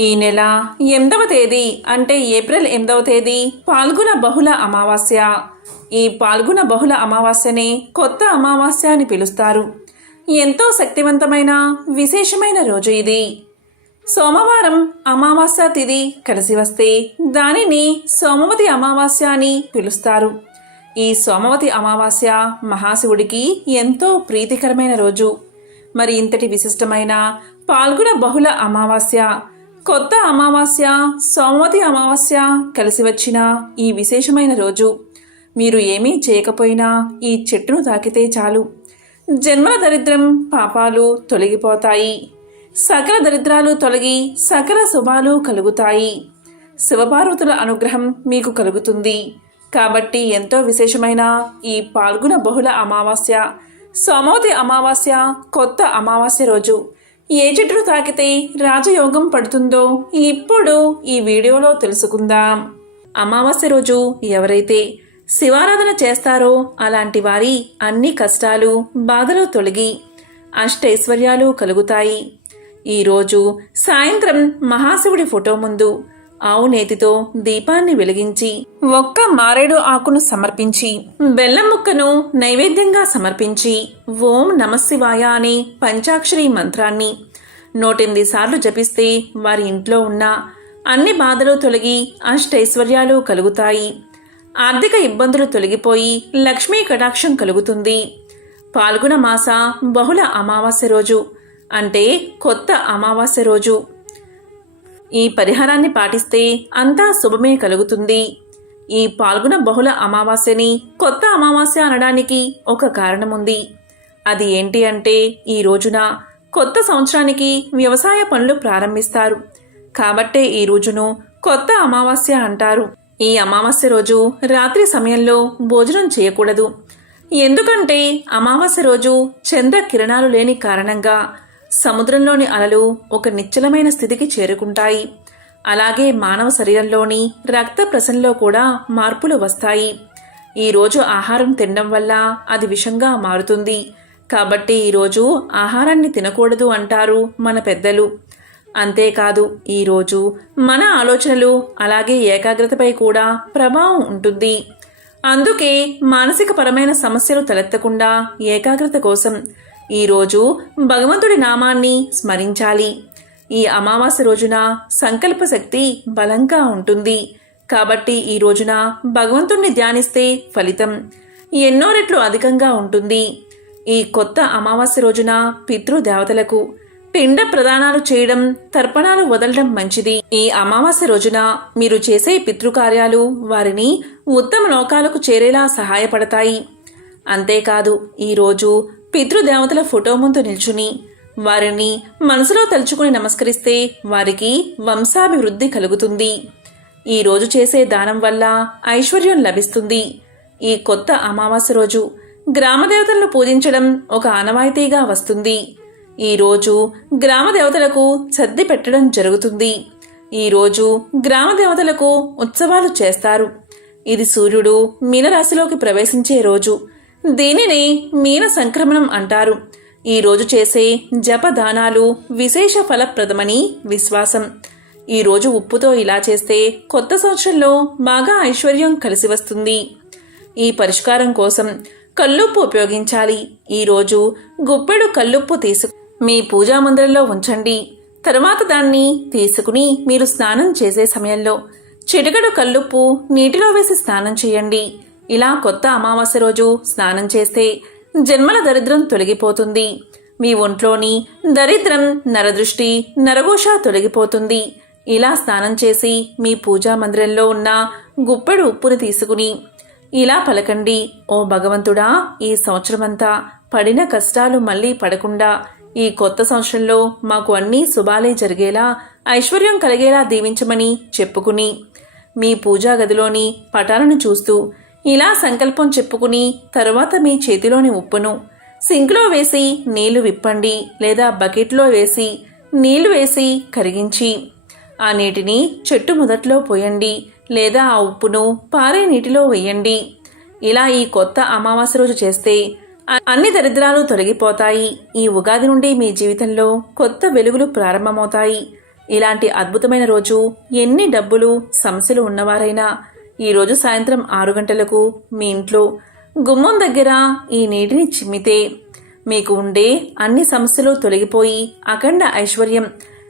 ఈ నెల ఎనిమిదవ తేదీ అంటే ఏప్రిల్ ఎనిమిదవ తేదీ పాల్గొన బహుళ అమావాస్య. ఈ పాల్గొన బహుళ అమావాస్యనే కొత్త అమావాస్య అని పిలుస్తారు. ఎంతో శక్తివంతమైన విశేషమైన రోజు ఇది. సోమవారం అమావాస్య తిథి కలిసి వస్తే దానిని సోమవతి అమావాస్య అని పిలుస్తారు. ఈ సోమవతి అమావాస్య మహాశివుడికి ఎంతో ప్రీతికరమైన రోజు. మరి ఇంతటి విశిష్టమైన పాల్గొన బహుళ అమావాస్య కొత్త అమావాస్య సోమవతి అమావాస్య కలిసి వచ్చిన ఈ విశేషమైన రోజు. మీరు ఏమీ చేయకపోయినా ఈ చెట్టును తాకితే చాలు. జన్మల దరిద్రం పాపాలు తొలగిపోతాయి. సకల దరిద్రాలు తొలగి సకల శుభాలు కలుగుతాయి. శివపార్వతుల అనుగ్రహం మీకు కలుగుతుంది. కాబట్టి ఎంతో విశేషమైన ఈ పాల్గొన బహుళ అమావాస్య సోమవతి అమావాస్య కొత్త అమావాస్య రోజు. ఏ చెట్టును తాకితే రాజయోగం పడుతుందో ఇప్పుడు ఈ వీడియోలో తెలుసుకుందాం. అమావాస్య రోజు ఎవరైతే శివారాధన చేస్తారో అలాంటి వారి అన్ని కష్టాలు బాధలు తొలగి అష్టైశ్వర్యాలు కలుగుతాయి. ఈరోజు సాయంత్రం మహాశివుడి ఫోటో ముందు ఆవు నేతితో దీపాన్ని వెలిగించి ఒక్క మారేడు ఆకును సమర్పించి బెల్లం ముక్కను నైవేద్యంగా సమర్పించి ఓం నమశివాయ అనే పంచాక్షరి మంత్రాన్ని నూటెనిమిది సార్లు జపిస్తే వారి ఇంట్లో ఉన్న అన్ని బాధలు తొలగి అష్టైశ్వర్యాలు కలుగుతాయి. ఆర్థిక ఇబ్బందులు తొలగిపోయి లక్ష్మీ కటాక్షం కలుగుతుంది. పాల్గొన మాస బహుళ అమావాస్య రోజు అంటే కొత్త అమావాస్య రోజు. ఈ పరిహారాన్ని పాటిస్తే అంతా శుభమే కలుగుతుంది. ఈ పాల్గొన బహుళ అమావాస్యని కొత్త అమావాస్య అనడానికి ఒక కారణముంది. అది ఏంటి అంటే ఈ రోజున కొత్త సంవత్సరానికి వ్యవసాయ పనులు ప్రారంభిస్తారు. కాబట్టే ఈ రోజును కొత్త అమావాస్య అంటారు. ఈ అమావాస్య రోజు రాత్రి సమయంలో భోజనం చేయకూడదు. ఎందుకంటే అమావాస్య రోజు చంద్ర కిరణాలు లేని కారణంగా సముద్రంలోని అలలు ఒక నిశ్చలమైన స్థితికి చేరుకుంటాయి. అలాగే మానవ శరీరంలోని రక్త ప్రసరణలో కూడా మార్పులు వస్తాయి. ఈరోజు ఆహారం తినడం వల్ల అది విషంగా మారుతుంది. కాబట్టి ఈరోజు ఆహారాన్ని తినకూడదు అంటారు మన పెద్దలు. అంతేకాదు ఈరోజు మన ఆలోచనలు అలాగే ఏకాగ్రతపై కూడా ప్రభావం ఉంటుంది. అందుకే మానసిక పరమైన సమస్యలు తలెత్తకుండా ఏకాగ్రత కోసం ఈరోజు భగవంతుడి నామాన్ని స్మరించాలి. ఈ అమావాస్య రోజున సంకల్ప శక్తి బలంగా ఉంటుంది. కాబట్టి ఈ రోజున భగవంతుణ్ణి ధ్యానిస్తే ఫలితం ఎన్నో రెట్లు అధికంగా ఉంటుంది. ఈ కొత్త అమావాస్య రోజున పితృదేవతలకు పిండ ప్రదానాలు చేయడం తర్పణాలు వదలడం మంచిది. ఈ అమావాస్య రోజున మీరు చేసే పితృకార్యాలు వారిని ఉత్తమ లోకాలకు చేరేలా సహాయపడతాయి. అంతేకాదు ఈరోజు పితృదేవతల ఫోటో ముందు నిల్చుని వారిని మనసులో తలుచుకుని నమస్కరిస్తే వారికి వంశాభివృద్ధి కలుగుతుంది. ఈ రోజు చేసే దానం వల్ల ఐశ్వర్యం లభిస్తుంది. ఈ కొత్త అమావాస్య రోజు గ్రామదేవతలను పూజించడం ఒక ఆనవాయితీగా వస్తుంది. ఈ రోజు గ్రామ దేవతలకు సర్ది పెట్టడం జరుగుతుంది. ఈ రోజు గ్రామ దేవతలకు ఉత్సవాలు చేస్తారు. ఇది సూర్యుడు మీనరాశిలోకి ప్రవేశించే రోజు. దీనిని మీన సంక్రమణం అంటారు. ఈరోజు చేసే జపదానాలు విశేష ఫలప్రదమని విశ్వాసం. ఈరోజు ఉప్పుతో ఇలా చేస్తే కొత్త సంవత్సరంలో బాగా ఐశ్వర్యం కలిసి వస్తుంది. ఈ పరిష్కారం కోసం కల్లుప్పు ఉపయోగించాలి. ఈరోజు గుప్పెడు కల్లుప్పు తీసుకు మీ పూజా మందిరంలో ఉంచండి. తర్వాత దాన్ని తీసుకుని మీరు స్నానం చేసే సమయంలో చిటికడు కల్లుప్పు నీటిలో వేసి స్నానం చేయండి. ఇలా కొత్త అమావాస్య రోజు స్నానం చేస్తే జన్మల దరిద్రం తొలగిపోతుంది. మీ ఒంట్లోని దరిద్రం నరదృష్టి నరఘోష తొలగిపోతుంది. ఇలా స్నానం చేసి మీ పూజా మందిరంలో ఉన్న గుప్పెడు ఉప్పును తీసుకుని ఇలా పలకండి ఓ భగవంతుడా ఈ సంవత్సరమంతా పడిన కష్టాలు మళ్ళీ పడకుండా ఈ కొత్త సంవత్సరంలో మాకు అన్నీ శుభాలే జరిగేలా ఐశ్వర్యం కలిగేలా దీవించమని చెప్పుకుని మీ పూజా గదిలోని పటాలను చూస్తూ ఇలా సంకల్పం చెప్పుకుని తరువాత మీ చేతిలోని ఉప్పును సింక్లో వేసి నీళ్ళు విప్పండి లేదా బకెట్లో వేసి నీళ్ళు వేసి కరిగించి ఆ నీటిని చెట్టు మొదట్లో పోయండి లేదా ఆ ఉప్పును పారే నీటిలో వేయండి. ఇలా ఈ కొత్త అమావాస్య రోజు చేస్తే అన్ని దరిద్రాలు తొలగిపోతాయి. ఈ ఉగాది నుండి మీ జీవితంలో కొత్త వెలుగులు ప్రారంభమవుతాయి. ఇలాంటి అద్భుతమైన రోజు ఎన్ని డబ్బులు సమస్యలు ఉన్నవారైనా ఈరోజు సాయంత్రం ఆరు గంటలకు మీ ఇంట్లో గుమ్మం దగ్గర ఈ నీటిని చిమ్మితే మీకు ఉండే అన్ని సమస్యలు తొలగిపోయి అఖండ ఐశ్వర్యం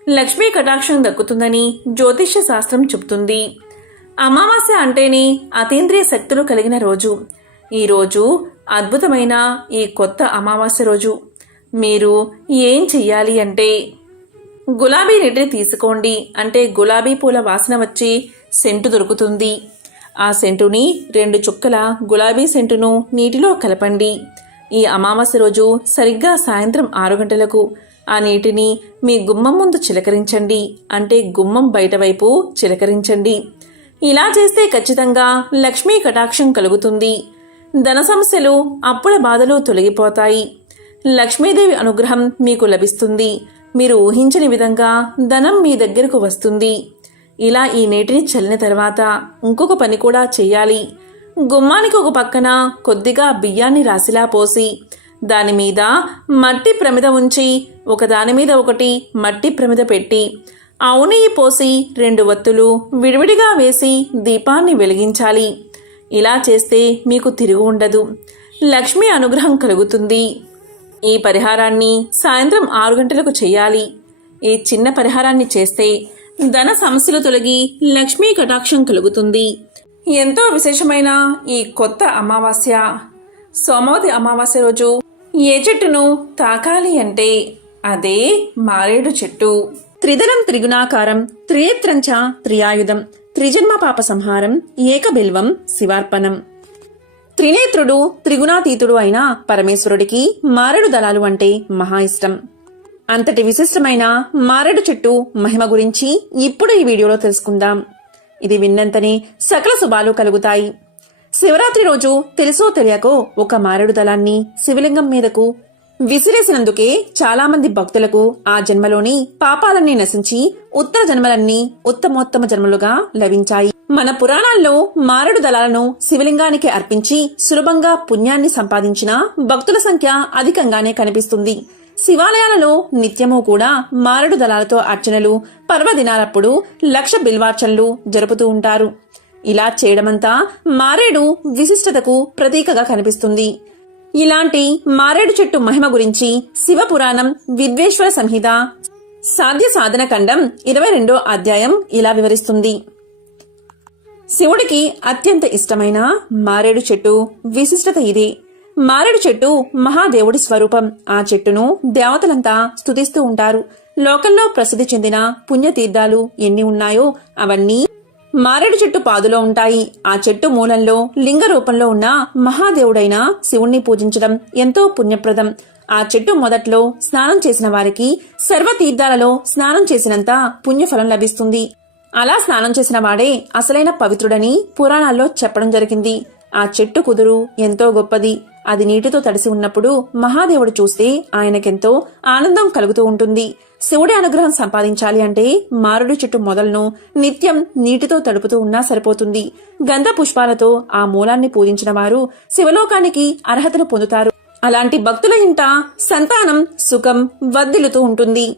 లక్ష్మీ కటాక్షం దక్కుతుందని జ్యోతిష్య శాస్త్రం చెబుతుంది. అమావాస్య అంటేనే అతీంద్రియ శక్తులు కలిగిన రోజు. ఈ రోజు అద్భుతమైన ఈ కొత్త అమావాస్య రోజు. మీరు ఏం చెయ్యాలి అంటే గులాబీ నీటిని తీసుకోండి అంటే గులాబీ పూల వాసన వచ్చి సెంటు దొరుకుతుంది. ఆ సెంటుని రెండు చుక్కల గులాబీ సెంటును నీటిలో కలపండి. ఈ అమావాస్య రోజు సరిగ్గా సాయంత్రం ఆరు గంటలకు ఆ నీటిని మీ గుమ్మం ముందు చిలకరించండి. అంటే గుమ్మం బయట వైపు చిలకరించండి. ఇలా చేస్తే ఖచ్చితంగా లక్ష్మీ కటాక్షం కలుగుతుంది. ధన సమస్యలు అప్పుల బాధలు తొలగిపోతాయి. లక్ష్మీదేవి అనుగ్రహం మీకు లభిస్తుంది. మీరు ఊహించని విధంగా ధనం మీ దగ్గరకు వస్తుంది. ఇలా ఈ నీటిని చల్లిన తర్వాత ఇంకొక పని కూడా చేయాలి. గుమ్మానికి ఒక పక్కన కొద్దిగా బియ్యాన్ని రాసిలా పోసి దాని మీద మట్టి ప్రమిద ఉంచి ఒకదాని మీద ఒకటి మట్టి ప్రమిద పెట్టి ఆవు పోసి రెండు వత్తులు విడివిడిగా వేసి దీపాన్ని వెలిగించాలి. ఇలా చేస్తే మీకు తిరుగు ఉండదు. లక్ష్మి అనుగ్రహం కలుగుతుంది. ఈ పరిహారాన్ని సాయంత్రం ఆరు గంటలకు చేయాలి. ఈ చిన్న పరిహారాన్ని చేస్తే ధన సమస్యలు తొలగి లక్ష్మీ కటాక్షం కలుగుతుంది. ఎంతో విశేషమైన ఈ కొత్త అమావాస్య. సోమవతి అమావాస్య రోజు ఏ చెట్టును తాకాలి అంటే అదే మారేడు చెట్టు. త్రిదలం త్రిగుణాకారం త్రియేత్రంచ త్రియాయుధం త్రిజన్మ పాప సంహారం ఏకబిల్వం శివార్పణం. త్రినేత్రుడు త్రిగుణాతీతుడు అయిన పరమేశ్వరుడికి మారేడు దళాలు అంటే మహా ఇష్టం. అంతటి విశిష్టమైన మారేడు చెట్టు మహిమ గురించి ఇప్పుడు ఈ వీడియోలో తెలుసుకుందాం. ఇది విన్నంతనే సకల శుభాలు కలుగుతాయి. శివరాత్రి రోజు తెలుసో తెలియకో ఒక మారేడు దళాన్ని శివలింగం మీదకు విసిరేసినందుకే చాలా మంది భక్తులకు ఆ జన్మలోని పాపాలన్నీ నశించి ఉత్తర జన్మలన్నీ ఉత్తమోత్తమ జన్మలుగా లభించాయి. మన పురాణాల్లో మారడు దళాలను శివలింగానికి అర్పించి సులభంగా పుణ్యాన్ని సంపాదించిన భక్తుల సంఖ్య అధికంగానే కనిపిస్తుంది. శివాలయాలలో నిత్యము కూడా మారేడు దళాలతో అర్చనలు పర్వదినాలప్పుడు లక్ష బిల్వార్చనలు జరుపుతూ ఉంటారు. ఇలా చేయడమంతా మారేడు విశిష్టతకు ప్రతీకగా కనిపిస్తుంది. ఇలాంటి మారేడు చెట్టు మహిమ గురించి శివపురాణం విద్వేశ్వర సంహిత సాధ్య సాధన ఖండం ఇరవై రెండో అధ్యాయం ఇలా వివరిస్తుంది. శివుడికి అత్యంత ఇష్టమైన మారేడు చెట్టు విశిష్టత ఇదే. మారేడు చెట్టు మహాదేవుడి స్వరూపం. ఆ చెట్టును దేవతలంతా స్తుతిస్తూ ఉంటారు. లోకంలో ప్రసిద్ధి చెందిన పుణ్యతీర్థాలు ఎన్ని ఉన్నాయో అవన్నీ మారేడు చెట్టు పాదులో ఉంటాయి. ఆ చెట్టు మూలంలో లింగ రూపంలో ఉన్న మహాదేవుడైన శివుణ్ణి పూజించడం ఎంతో పుణ్యప్రదం. ఆ చెట్టు మొదట్లో స్నానం చేసిన వారికి సర్వ తీర్థాలలో స్నానం చేసినంత పుణ్యఫలం లభిస్తుంది. అలా స్నానం చేసిన వాడే అసలైన పవిత్రుడని పురాణాల్లో చెప్పడం జరిగింది. ఆ చెట్టు కుదురు ఎంతో గొప్పది. అది నీటితో తడిసి ఉన్నప్పుడు మహాదేవుడు చూస్తే ఆయనకెంతో ఆనందం కలుగుతూ ఉంటుంది. శివుడి అనుగ్రహం సంపాదించాలి అంటే మారుడు చెట్టు మొదలను నిత్యం నీటితో తడుపుతూ ఉన్నా సరిపోతుంది. గంధ పుష్పాలతో ఆ మూలాన్ని పూజించిన వారు శివలోకానికి అర్హతను పొందుతారు. అలాంటి భక్తుల ఇంట సంతానం సుఖం వర్ధిల్లుతూ ఉంటుంది.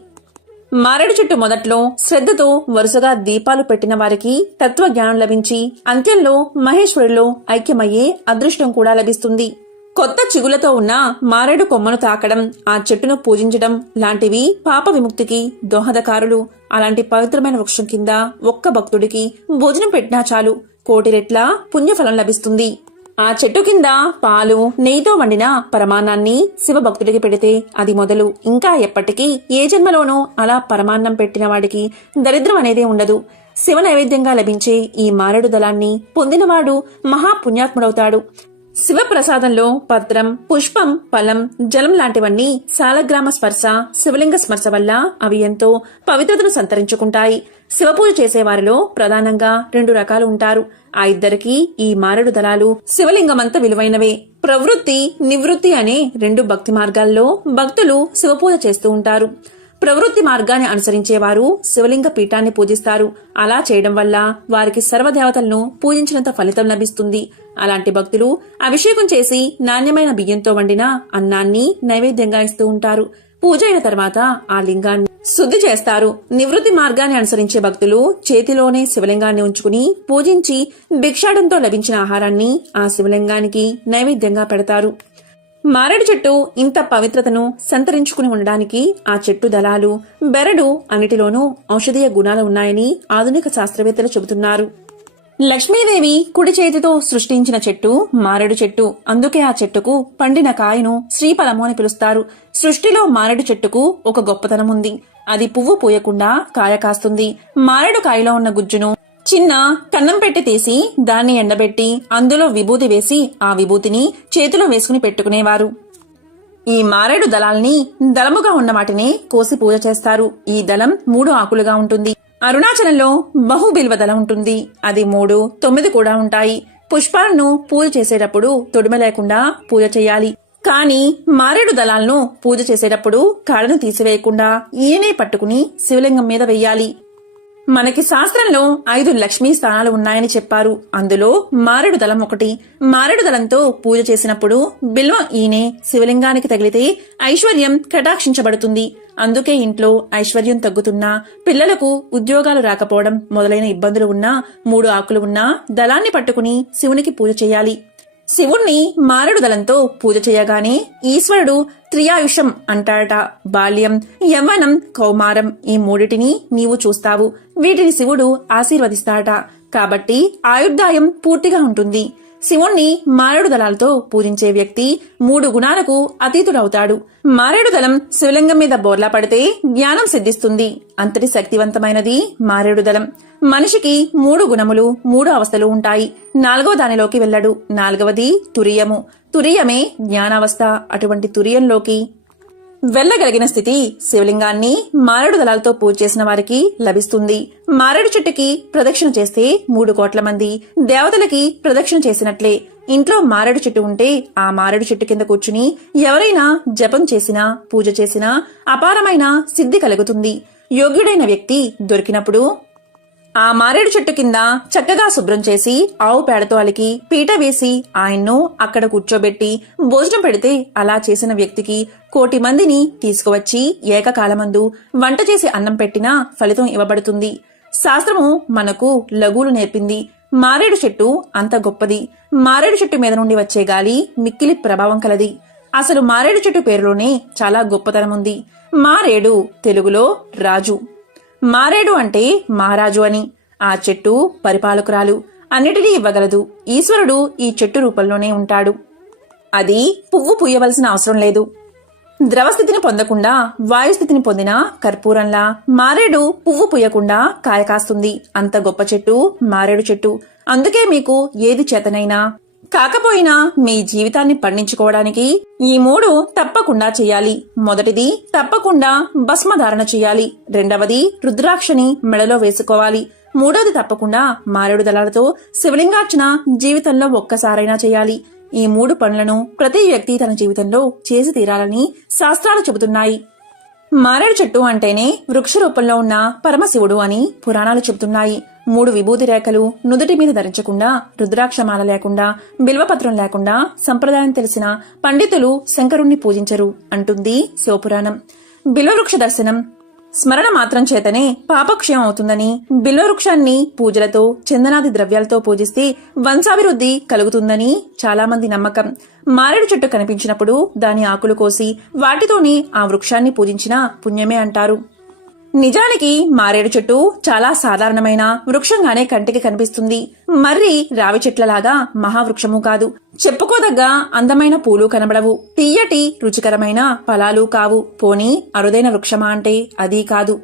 మారడి చెట్టు మొదట్లో శ్రద్ధతో వరుసగా దీపాలు పెట్టిన వారికి తత్వజ్ఞానం లభించి అంత్యంలో మహేశ్వరులో ఐక్యమయ్యే అదృష్టం కూడా లభిస్తుంది. కొత్త చిగులతో ఉన్న మారేడు కొమ్మను తాకడం ఆ చెట్టును పూజించడం లాంటివి పాప విముక్తికి దోహదకారులు. అలాంటి పవిత్రమైన వృక్షం కింద ఒక్క భక్తుడికి భోజనం పెట్టినా చాలు కోటి రెట్ల పుణ్యఫలం లభిస్తుంది. ఆ చెట్టు కింద పాలు నెయ్యితో వండిన పరమాన్నాన్ని శివభక్తుడికి పెడితే అది మొదలు. ఇంకా ఎప్పటికీ ఏ జన్మలోనూ అలా పరమాన్నం పెట్టిన వాడికి దరిద్రం అనేదే ఉండదు. శివ నైవేద్యంగా లభించే ఈ మారేడు దళాన్ని పొందినవాడు మహాపుణ్యాత్ముడవుతాడు శివప్రసాదంలో పత్రం పుష్పం ఫలం జలం లాంటివన్నీ సాలగ్రామ స్పర్శ శివలింగ స్పర్శ వల్ల అవి ఎంతో పవిత్రతను సంతరించుకుంటాయి. శివపూజ చేసేవారిలో ప్రధానంగా రెండు రకాలు ఉంటారు. ఆ ఇద్దరికి ఈ మారడు దళాలు శివలింగమంత విలువైనవే. ప్రవృత్తి నివృత్తి అనే రెండు భక్తి మార్గాల్లో భక్తులు శివపూజ చేస్తూ ఉంటారు. ప్రవృత్తి మార్గాన్ని అనుసరించేవారు శివలింగ పీఠాన్ని పూజిస్తారు. అలా చేయడం వల్ల వారికి సర్వదేవతలను పూజించినంత ఫలితం లభిస్తుంది. అలాంటి భక్తులు అభిషేకం చేసి నాణ్యమైన బియ్యంతో వండిన అన్నాన్ని నైవేద్యంగా ఇస్తూ ఉంటారు. పూజ అయిన తర్వాత ఆ లింగాన్ని శుద్ధి చేస్తారు. నివృత్తి మార్గాన్ని అనుసరించే భక్తులు చేతిలోనే శివలింగాన్ని ఉంచుకుని పూజించి భిక్షాడంతో లభించిన ఆహారాన్ని ఆ శివలింగానికి నైవేద్యంగా పెడతారు. మారేడు చెట్టు ఇంత పవిత్రతను సంతరించుకుని ఉండడానికి ఆ చెట్టు దళాలు బెరడు అన్నిటిలోనూ ఔషధీయ గుణాలు ఉన్నాయని ఆధునిక శాస్త్రవేత్తలు చెబుతున్నారు. లక్ష్మీదేవి కుడి చేతితో సృష్టించిన చెట్టు మారేడు చెట్టు. అందుకే ఆ చెట్టుకు పండిన కాయను శ్రీఫలము అని పిలుస్తారు. సృష్టిలో మారేడు చెట్టుకు ఒక గొప్పతనం ఉంది అది పువ్వు పూయకుండా కాయ కాస్తుంది. మారేడు కాయలో ఉన్న గుజ్జును చిన్న కన్నం పెట్టి తీసి దాన్ని ఎండబెట్టి అందులో విభూతి వేసి ఆ విభూతిని చేతిలో వేసుకుని పెట్టుకునేవారు. ఈ మారేడు దళాల్ని దళముగా ఉన్న వాటిని కోసి పూజ చేస్తారు. ఈ దళం మూడు ఆకులుగా ఉంటుంది. అరుణాచలంలో బహుబిల్వ దళం ఉంటుంది. అది మూడు తొమ్మిది కూడా ఉంటాయి. పుష్పాలను పూజ చేసేటప్పుడు తొడిమ లేకుండా పూజ చేయాలి. కానీ మారేడు దళాలను పూజ చేసేటప్పుడు కాడను తీసివేయకుండా ఈయనే పట్టుకుని శివలింగం మీద వెయ్యాలి మనకి శాస్త్రంలో ఐదు లక్ష్మీ స్థానాలు ఉన్నాయని చెప్పారు. అందులో మారేడు దళం ఒకటి. మారేడు దళంతో పూజ చేసినప్పుడు బిల్వ ఈనే శివలింగానికి తగిలితే ఐశ్వర్యం కటాక్షించబడుతుంది. అందుకే ఇంట్లో ఐశ్వర్యం తగ్గుతున్నా పిల్లలకు ఉద్యోగాలు రాకపోవడం మొదలైన ఇబ్బందులు ఉన్నా మూడు ఆకులు ఉన్నా దళాన్ని పట్టుకుని శివునికి పూజ చేయాలి. శివుణ్ణి మారేడు దళంతో పూజ చేయగానే ఈశ్వరుడు త్రియాయుషం అంటాడట బాల్యం యవ్వనం కౌమారం ఈ మూడిటిని నీవు చూస్తావు. వీటిని శివుడు ఆశీర్వదిస్తాడట కాబట్టి ఆయుర్దాయం పూర్తిగా ఉంటుంది. శివుణ్ణి మారేడు దళాలతో పూజించే వ్యక్తి మూడు గుణాలకు అతీతుడవుతాడు. మారేడు దళం శివలింగం మీద బోర్లా పడితే జ్ఞానం సిద్ధిస్తుంది. అంతటి శక్తివంతమైనది మారేడు దళం. మనిషికి మూడు గుణములు మూడు అవస్థలు ఉంటాయి. నాలుగవ దానిలోకి వెళ్ళడు. నాలుగవది తురియము. తురియమే జ్ఞానావస్థ. అటువంటి తురియంలోకి వెళ్ళగలిగిన స్థితి శివలింగాన్ని మారేడు దళాలతో పూజ చేసిన వారికి లభిస్తుంది. మారేడు చెట్టుకి ప్రదక్షిణ చేస్తే మూడు కోట్ల మంది దేవతలకి ప్రదక్షిణ చేసినట్లే. ఇంట్లో మారేడు చెట్టు ఉంటే ఆ మారేడు చెట్టు కింద కూర్చుని ఎవరైనా జపం చేసినా పూజ చేసినా అపారమైన సిద్ధి కలుగుతుంది. యోగ్యుడైన వ్యక్తి దొరికినప్పుడు ఆ మారేడు చెట్టు కింద చక్కగా శుభ్రం చేసి ఆవు పేడతో అలికి పీట వేసి ఆయన్ను అక్కడ కూర్చోబెట్టి భోజనం పెడితే అలా చేసిన వ్యక్తికి కోటి మందిని తీసుకువచ్చి ఏకకాలమందు వంట చేసి అన్నం పెట్టినా ఫలితం ఇవ్వబడుతుంది. శాస్త్రము మనకు లఘువులు నేర్పింది. మారేడు చెట్టు అంత గొప్పది. మారేడు చెట్టు మీద నుండి వచ్చే గాలి మిక్కిలి ప్రభావం కలది. అసలు మారేడు చెట్టు పేరులోనే చాలా గొప్పతనం ఉంది మారేడు తెలుగులో రాజు. మారేడు అంటే మహారాజు అని. ఆ చెట్టు పరిపాలకురాలు. అన్నిటినీ ఇవ్వగలదు. ఈశ్వరుడు ఈ చెట్టు రూపంలోనే ఉంటాడు. అది పువ్వు పూయవలసిన అవసరం లేదు. ద్రవస్థితిని పొందకుండా వాయుస్థితిని పొందిన కర్పూరంలా మారేడు పువ్వు పూయకుండా కాయ కాస్తుంది అంత గొప్ప చెట్టు మారేడు చెట్టు. అందుకే మీకు ఏది చేతనైనా కాకపోయినా మీ జీవితాన్ని పండించుకోవడానికి ఈ మూడు తప్పకుండా చేయాలి. మొదటిది తప్పకుండా భస్మధారణ చేయాలి. రెండవది రుద్రాక్షని మెడలో వేసుకోవాలి. మూడవది తప్పకుండా మారేడు దళాలతో శివలింగార్చన జీవితంలో ఒక్కసారైనా చేయాలి. ఈ మూడు పనులను ప్రతి వ్యక్తి తన జీవితంలో చేసి తీరాలని శాస్త్రాలు చెబుతున్నాయి. మారేడు చెట్టు అంటేనే వృక్ష రూపంలో ఉన్న పరమశివుడు అని పురాణాలు చెబుతున్నాయి. మూడు విభూతి రేఖలు నుదుటి మీద ధరించకుండా రుద్రాక్షమాల లేకుండా బిల్వపత్రం లేకుండా సంప్రదాయం తెలిసిన పండితులు శంకరుణ్ణి పూజించరు అంటుంది శివపురాణం. బిల్వవృక్ష దర్శనం స్మరణ మాత్రం చేతనే పాపక్షయం అవుతుందని బిల్వవృక్షాన్ని పూజలతో చందనాది ద్రవ్యాలతో పూజిస్తే వంశాభివృద్ధి కలుగుతుందని చాలామంది నమ్మకం. మారేడు చెట్టు కనిపించినప్పుడు దాని ఆకులు కోసి వాటితోనే ఆ వృక్షాన్ని పూజించిన పుణ్యమే అంటారు. నిజానికి మారేడు చెట్టు చాలా సాధారణమైన వృక్షంగానే కంటికి కనిపిస్తుంది. మర్రి రావి చెట్లలాగా మహావృక్షము కాదు. చెప్పుకోదగ్గ అందమైన పూలు కనబడవు. తీయటి రుచికరమైన ఫలాలు కావు. పోని అరుదైన వృక్షమా అంటే అదీ కాదు.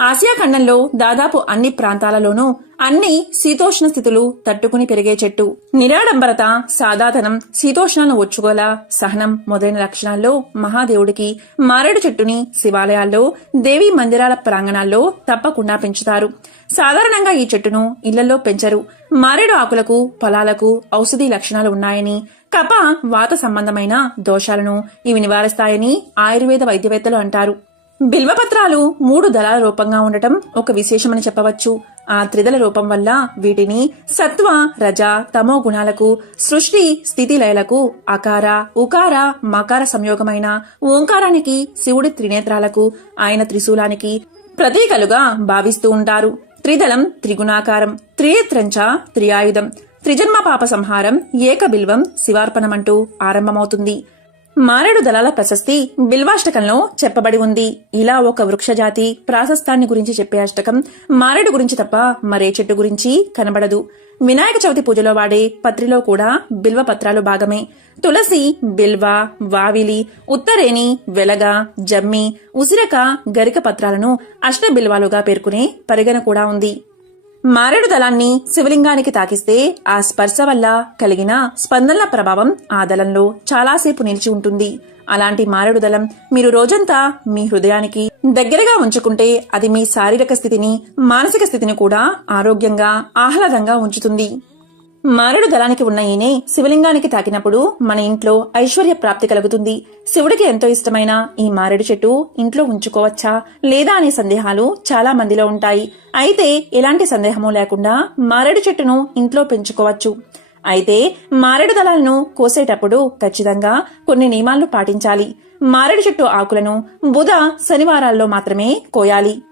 ఆసియా ఖండంలో దాదాపు అన్ని ప్రాంతాలలోనూ అన్ని శీతోష్ణ స్థితులు తట్టుకుని పెరిగే చెట్టు. నిరాడంబరత సాదాతనం శీతోష్ణాలను ఒచ్చుకోల సహనం మొదలైన లక్షణాల్లో మహాదేవుడికి మారేడు చెట్టుని శివాలయాల్లో దేవీ మందిరాల ప్రాంగణాల్లో తప్పకుండా పెంచుతారు. సాధారణంగా ఈ చెట్టును ఇళ్ళలో పెంచరు. మారేడు ఆకులకు ఫలాలకు ఔషధీ లక్షణాలు ఉన్నాయని కప వాత సంబంధమైన దోషాలను ఇవి నివారిస్తాయని ఆయుర్వేద వైద్యవేత్తలు అంటారు. బిల్వపత్రాలు మూడు దళాల రూపంగా ఉండటం ఒక విశేషమని చెప్పవచ్చు. ఆ త్రిదల రూపం వల్ల వీటిని సత్వ రజ తమో గుణాలకు సృష్టి స్థితి లయలకు అకార ఉకార మకార సంయోగమైన ఓంకారానికి శివుడి త్రినేత్రాలకు ఆయన త్రిశూలానికి ప్రతీకలుగా భావిస్తూ ఉంటారు. త్రిదళం త్రిగుణాకారం త్రినేత్రంచ త్రియాయుధం త్రిజన్మ పాప సంహారం ఏక బిల్వం శివార్పణమంటూ ఆరంభమవుతుంది. మారేడు దళాల ప్రశస్తి బిల్వాష్టకంలో చెప్పబడి ఉంది. ఇలా ఒక వృక్షజాతి ప్రాశస్తాన్ని గురించి చెప్పే అష్టకం మారేడు గురించి తప్ప మరే చెట్టు గురించి కనబడదు. వినాయక చవితి పూజలో వాడే పత్రిలో కూడా బిల్వ పత్రాలు భాగమే. తులసి బిల్వ వావిలి ఉత్తరేణి వెలగ జమ్మి ఉసిరక గరిక పత్రాలను అష్ట బిల్వాలుగా పేర్కొనే పరిగణ కూడా ఉంది. మారేడు దళాన్ని శివలింగానికి తాకిస్తే ఆ స్పర్శ వల్ల కలిగిన స్పందనల ప్రభావం ఆ దళంలో చాలాసేపు నిలిచి ఉంటుంది. అలాంటి మారేడు దళం మీరు రోజంతా మీ హృదయానికి దగ్గరగా ఉంచుకుంటే అది మీ శారీరక స్థితిని మానసిక స్థితిని కూడా ఆరోగ్యంగా ఆహ్లాదంగా ఉంచుతుంది. మారడు దళానికి ఉన్న ఈయనే శివలింగానికి తాకినప్పుడు మన ఇంట్లో ఐశ్వర్య ప్రాప్తి కలుగుతుంది. శివుడికి ఎంతో ఇష్టమైన ఈ మారేడు చెట్టు ఇంట్లో ఉంచుకోవచ్చా లేదా అనే సందేహాలు చాలా మందిలో ఉంటాయి. అయితే ఎలాంటి సందేహము లేకుండా మారేడు చెట్టును ఇంట్లో పెంచుకోవచ్చు. అయితే మారేడు దళాలను కోసేటప్పుడు ఖచ్చితంగా కొన్ని నియమాలను పాటించాలి. మారేడు చెట్టు ఆకులను బుధ శనివారాల్లో మాత్రమే కోయాలి.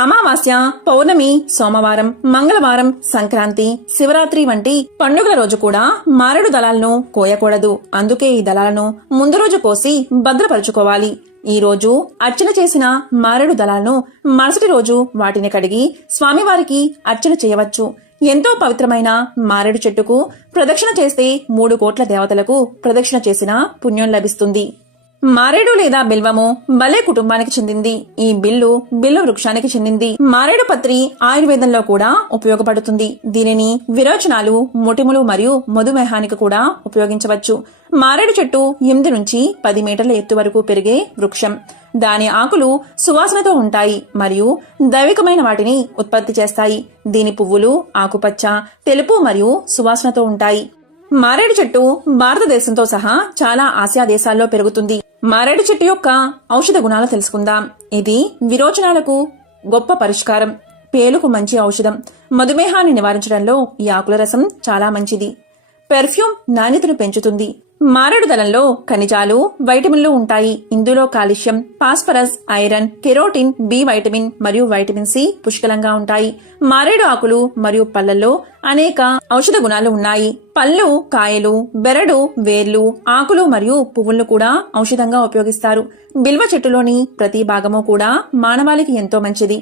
అమావాస్య పౌర్ణమి సోమవారం మంగళవారం సంక్రాంతి శివరాత్రి వంటి పండుగల రోజు కూడా మారేడు దళాలను కోయకూడదు. అందుకే ఈ దళాలను ముందు రోజు కోసి భద్రపరుచుకోవాలి. ఈ రోజు అర్చన చేసిన మారేడు దళాలను మరుసటి రోజు వాటిని కడిగి స్వామివారికి అర్చన చేయవచ్చు. ఎంతో పవిత్రమైన మారేడు చెట్టుకు ప్రదక్షిణ చేస్తే మూడు కోట్ల దేవతలకు ప్రదక్షిణ చేసిన పుణ్యం లభిస్తుంది. మారేడు లేదా బిల్వము బలే కుటుంబానికి చెందింది. ఈ బిల్లు బిల్లు వృక్షానికి చెందింది. మారేడు పత్రి ఆయుర్వేదంలో కూడా ఉపయోగపడుతుంది. దీనిని విరోచనాలు ముటిములు మరియు మధుమేహానికి కూడా ఉపయోగించవచ్చు. మారేడు చెట్టు ఎనిమిది నుంచి పది మీటర్ల ఎత్తు వరకు పెరిగే వృక్షం. దాని ఆకులు సువాసనతో ఉంటాయి మరియు దైవికమైన వాటిని ఉత్పత్తి చేస్తాయి. దీని పువ్వులు ఆకుపచ్చ తెలుపు మరియు సువాసనతో ఉంటాయి. మారేడు చెట్టు భారతదేశంతో సహా చాలా ఆసియా దేశాల్లో పెరుగుతుంది. మారేడు చెట్టు యొక్క ఔషధ గుణాలు తెలుసుకుందాం. ఇది విరోచనాలకు గొప్ప పరిష్కారం. పేలుకు మంచి ఔషధం. మధుమేహాన్ని నివారించడంలో ఈ ఆకుల రసం చాలా మంచిది. పెర్ఫ్యూమ్ నాణ్యతను పెంచుతుంది. మారేడు దళంలో ఖనిజాలు వైటమిన్లు ఉంటాయి. ఇందులో calcium phosphorus iron carotene B vitamin మరియు వైటమిన్ సి పుష్కలంగా ఉంటాయి. మారేడు ఆకులు మరియు పళ్ళలో అనేక ఔషధ గుణాలు ఉన్నాయి. పళ్ళు కాయలు బెరడు వేర్లు ఆకులు మరియు పువ్వులను కూడా ఔషధంగా ఉపయోగిస్తారు. బిల్వ చెట్టులోని ప్రతి భాగము కూడా మానవాళికి ఎంతో మంచిది.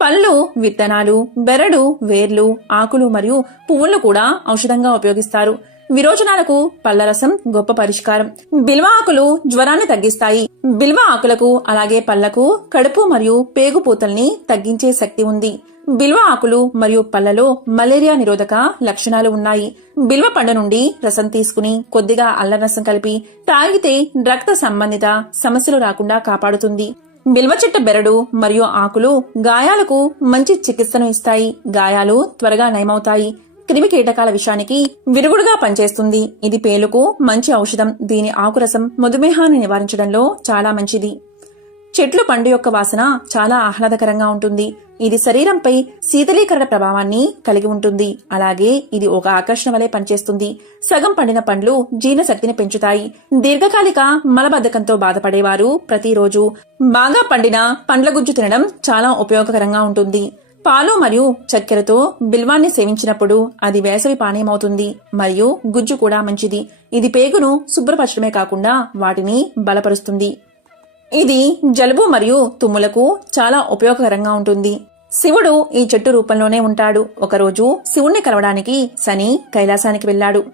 పళ్ళు విత్తనాలు బెరడు వేర్లు ఆకులు మరియు పువ్వులను కూడా ఔషధంగా ఉపయోగిస్తారు. విరోచనాలకు పళ్ళరసం గొప్ప పరిష్కారం. బిల్వ ఆకులు జ్వరాన్ని తగ్గిస్తాయి. బిల్వ ఆకులకు అలాగే పళ్ళకు కడుపు మరియు పేగు పూతల్ని తగ్గించే శక్తి ఉంది. బిల్వ ఆకులు మరియు పళ్ళలో మలేరియా నిరోధక లక్షణాలు ఉన్నాయి. బిల్వ పండు నుండి రసం తీసుకుని కొద్దిగా అల్లం రసం కలిపి తాగితే రక్త సంబంధిత సమస్యలు రాకుండా కాపాడుతుంది. బిల్వ చెట్టు బెరడు మరియు ఆకులు గాయాలకు మంచి చికిత్సను ఇస్తాయి. గాయాలు త్వరగా నయమవుతాయి. క్రిమి కీటకాల విషానికి విరుగుడుగా పనిచేస్తుంది. ఇది పేలుకు మంచి ఔషధం. దీని ఆకురసం మధుమేహాన్ని నివారించడంలో చాలా మంచిది. చెట్లు పండు యొక్క వాసన చాలా ఆహ్లాదకరంగా ఉంటుంది. ఇది శరీరంపై శీతలీకరణ ప్రభావాన్ని కలిగి ఉంటుంది. అలాగే ఇది ఒక ఆకర్షణ వలె పనిచేస్తుంది. సగం పండిన పండ్లు జీర్ణశక్తిని పెంచుతాయి. దీర్ఘకాలిక మలబద్ధకంతో బాధపడేవారు ప్రతిరోజు బాగా పండిన పండ్ల గుజ్జు తినడం చాలా ఉపయోగకరంగా ఉంటుంది. పాలు మరియు చక్కెరతో బిల్వాన్ని సేవించినప్పుడు అది వేసవి పానీయమవుతుంది. మరియు గుజ్జు కూడా మంచిది. ఇది పేగును శుభ్రపరచడమే కాకుండా వాటిని బలపరుస్తుంది. ఇది జలుబు మరియు తుమ్ములకు చాలా ఉపయోగకరంగా ఉంటుంది. శివుడు ఈ చెట్టు రూపంలోనే ఉంటాడు. ఒకరోజు శివుణ్ణి కలవడానికి శని కైలాసానికి వెళ్ళాడు.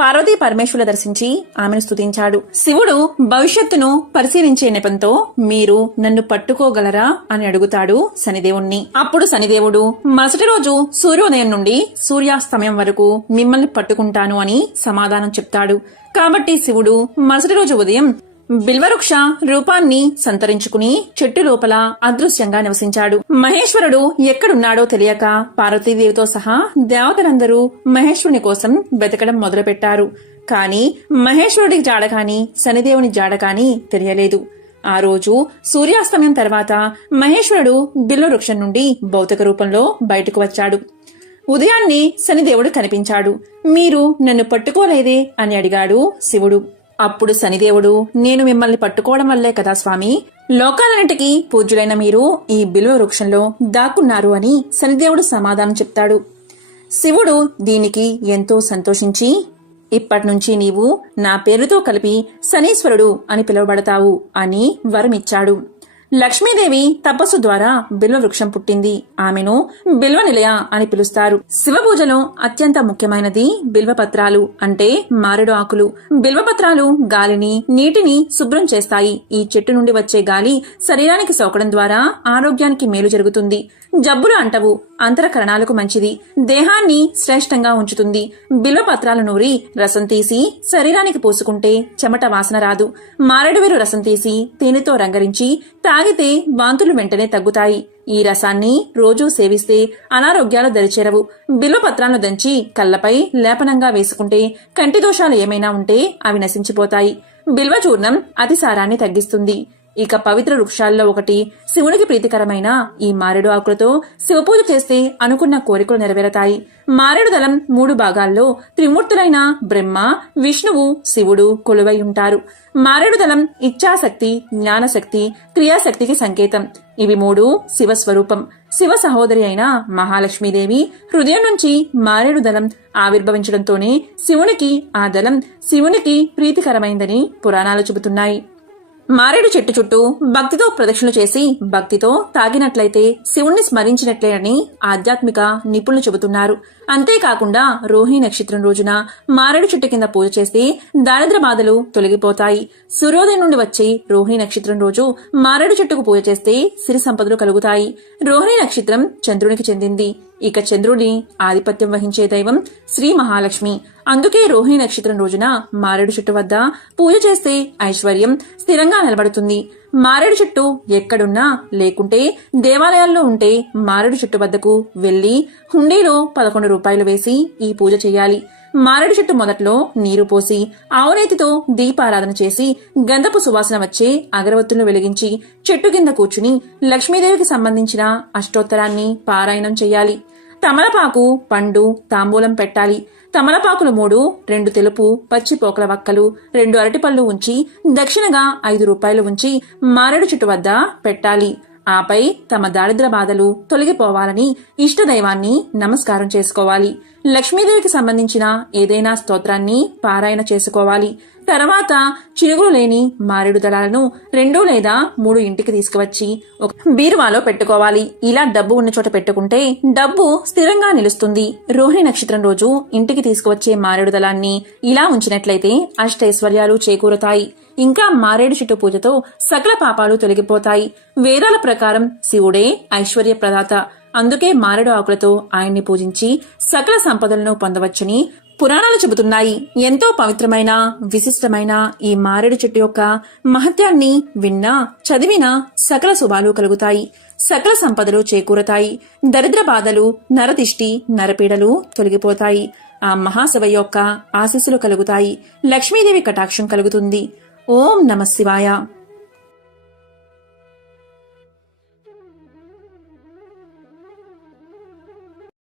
పార్వతీ పరమేశ్వరుల దర్శించి ఆమెను స్తుతించాడు. శివుడు భవిష్యత్తును పరిశీలించే నెపంతో మీరు నన్ను పట్టుకోగలరా అని అడుగుతాడు శనిదేవుణ్ణి. అప్పుడు శనిదేవుడు మరుసటి రోజు సూర్యోదయం నుండి సూర్యాస్తమయం వరకు మిమ్మల్ని పట్టుకుంటాను అని సమాధానం చెప్తాడు. కాబట్టి శివుడు మరుసటి రోజు ఉదయం బిల్వవృక్ష రూపాన్ని సంతరించుకుని చెట్టు లోపల అదృశ్యంగా నివసించాడు. మహేశ్వరుడు ఎక్కడున్నాడో తెలియక పార్వతీదేవితో సహా దేవతలందరూ మహేశ్వరుని కోసం వెతకడం మొదలుపెట్టారు. కాని మహేశ్వరుడి జాడ కాని శనిదేవుని జాడ కాని తెలియలేదు. ఆ రోజు సూర్యాస్తమయం తర్వాత మహేశ్వరుడు బిల్వవృక్షం నుండి భౌతిక రూపంలో బయటకు వచ్చాడు. ఉదయాన్నే శనిదేవుడు కనిపించాడు. మీరు నన్ను పట్టుకోలేదే? అని అడిగాడు శివుడు. అప్పుడు శనిదేవుడు నేను మిమ్మల్ని పట్టుకోవడం వల్లే కదా స్వామి. లోకాలన్నిటికీ పూజ్యులైన మీరు ఈ బిలువ వృక్షంలో దాక్కున్నారు అని శనిదేవుడు సమాధానం చెప్తాడు. శివుడు దీనికి ఎంతో సంతోషించి ఇప్పటినుంచి నీవు నా పేరుతో కలిపి శనీశ్వరుడు అని పిలువబడతావు అని వరమిచ్చాడు. లక్ష్మీదేవి తపస్సు ద్వారా బిల్వ వృక్షం పుట్టింది. ఆమెను బిల్వ నిలయ అని పిలుస్తారు. శివపూజలో అత్యంత ముఖ్యమైనది బిల్వపత్రాలు అంటే మారేడు ఆకులు. బిల్వపత్రాలు గాలిని నీటిని శుభ్రం చేస్తాయి. ఈ చెట్టు నుండి వచ్చే గాలి శరీరానికి సోకడం ద్వారా ఆరోగ్యానికి మేలు జరుగుతుంది. జబ్బులు అంటవు అంతరకరణాలకు మంచిది. దేహాన్ని శ్రేష్టంగా ఉంచుతుంది. బిల్వపత్రాలు నూరి రసం తీసి శరీరానికి పోసుకుంటే చెమట వాసన రాదు. మారేడువేరు రసం తీసి తేనెతో రంగరించి తాగితే వాంతులు వెంటనే తగ్గుతాయి. ఈ రసాన్ని రోజూ సేవిస్తే అనారోగ్యాలు దరిచేరవు. బిల్వపత్రాలను దంచి కళ్ళపై లేపనంగా వేసుకుంటే కంటి దోషాలు ఏమైనా ఉంటే అవి నశించిపోతాయి. బిల్వ చూర్ణం అతిసారాన్ని తగ్గిస్తుంది. ఇక పవిత్ర వృక్షాల్లో ఒకటి శివునికి ప్రీతికరమైన ఈ మారేడు ఆకులతో శివపూజ చేస్తే అనుకున్న కోరికలు నెరవేరతాయి. మారేడు దళం మూడు భాగాల్లో త్రిమూర్తులైన బ్రహ్మ విష్ణువు శివుడు కొలువై ఉంటారు. మారేడు దళం ఇచ్ఛాశక్తి జ్ఞానశక్తి క్రియాశక్తికి సంకేతం. ఇవి మూడు శివస్వరూపం. శివ సహోదరి అయిన మహాలక్ష్మీదేవి హృదయం నుంచి మారేడు దళం ఆవిర్భవించడంతోనే శివునికి ఆ దళం శివునికి ప్రీతికరమైందని పురాణాలు చెబుతున్నాయి. మారేడు చెట్టు చుట్టూ భక్తితో ప్రదక్షిణలు చేసి భక్తితో తాగినట్లయితే శివుణ్ణి స్మరించినట్లేనని ఆధ్యాత్మిక నిపుణులు చెబుతున్నారు. అంతేకాకుండా రోహిణి నక్షత్రం రోజున మారేడు చెట్టు కింద పూజ చేస్తే దారిద్ర బాధలు తొలగిపోతాయి. సూర్యోదయం నుండి వచ్చి రోహిణి నక్షత్రం రోజు మారేడు చెట్టుకు పూజ చేస్తే సిరి సంపదలు కలుగుతాయి. రోహిణి నక్షత్రం చంద్రునికి చెందింది. ఇక చంద్రుడి ఆధిపత్యం వహించే దైవం శ్రీ మహాలక్ష్మి. అందుకే రోహిణి నక్షత్రం రోజున మారేడు చెట్టు వద్ద పూజ చేస్తే ఐశ్వర్యం స్థిరంగా నిలబడుతుంది. మారేడు చెట్టు ఎక్కడున్నా లేకుంటే దేవాలయాల్లో ఉంటే మారేడు చెట్టు వద్దకు వెళ్ళి హుండీలో పదకొండు రూపాయలు వేసి ఈ పూజ చేయాలి. మారేడు చెట్టు మొదట్లో నీరు పోసి ఆవునేతితో దీపారాధన చేసి గంధపు సువాసన వచ్చే అగరవత్తులను వెలిగించి చెట్టు కింద కూర్చుని లక్ష్మీదేవికి సంబంధించిన అష్టోత్తరాన్ని పారాయణం చేయాలి. తమలపాకు పండు తాంబూలం పెట్టాలి. తమలపాకులు మూడు రెండు తెలుపు పచ్చి పోకల వక్కలు రెండు అరటిపళ్ళు ఉంచి దక్షిణగా ఐదు రూపాయలు ఉంచి మారేడు చెట్టు వద్ద పెట్టాలి. ఆపై తమ దారిద్ర బాధలు తొలగిపోవాలని ఇష్టదైవాన్ని నమస్కారం చేసుకోవాలి. లక్ష్మీదేవికి సంబంధించిన ఏదైనా స్తోత్రాన్ని పారాయణ చేసుకోవాలి. తర్వాత చినుగులు లేని మారేడు దళాలను రెండు లేదా మూడు ఇంటికి తీసుకువచ్చి ఒక బీరువాలో పెట్టుకోవాలి. ఇలా డబ్బు ఉన్న చోట పెట్టుకుంటే డబ్బు స్థిరంగా నిలుస్తుంది. రోహిణి నక్షత్రం రోజు ఇంటికి తీసుకువచ్చే మారేడు దళాన్ని ఇలా ఉంచినట్లయితే అష్టైశ్వర్యాలు చేకూరుతాయి. ఇంకా మారేడు చెట్టు పూజతో సకల పాపాలు తొలగిపోతాయి. వేదాల ప్రకారం శివుడే ఐశ్వర్య ప్రదాత. అందుకే మారేడు ఆకులతో ఆయన్ని పూజించి సకల సంపదలను పొందవచ్చని పురాణాలు చెబుతున్నాయి. ఎంతో పవిత్రమైన విశిష్టమైన ఈ మారేడు చెట్టు యొక్క మహత్యాన్ని విన్నా చదివినా సకల శుభాలు కలుగుతాయి. సకల సంపదలు చేకూరతాయి. దరిద్ర బాధలు నరదిష్టి నరపీడలు తొలగిపోతాయి. ఆ మహాశివ యొక్క ఆశీస్సులు కలుగుతాయి. లక్ష్మీదేవి కటాక్షం కలుగుతుంది. ఓం నమ శివాయ.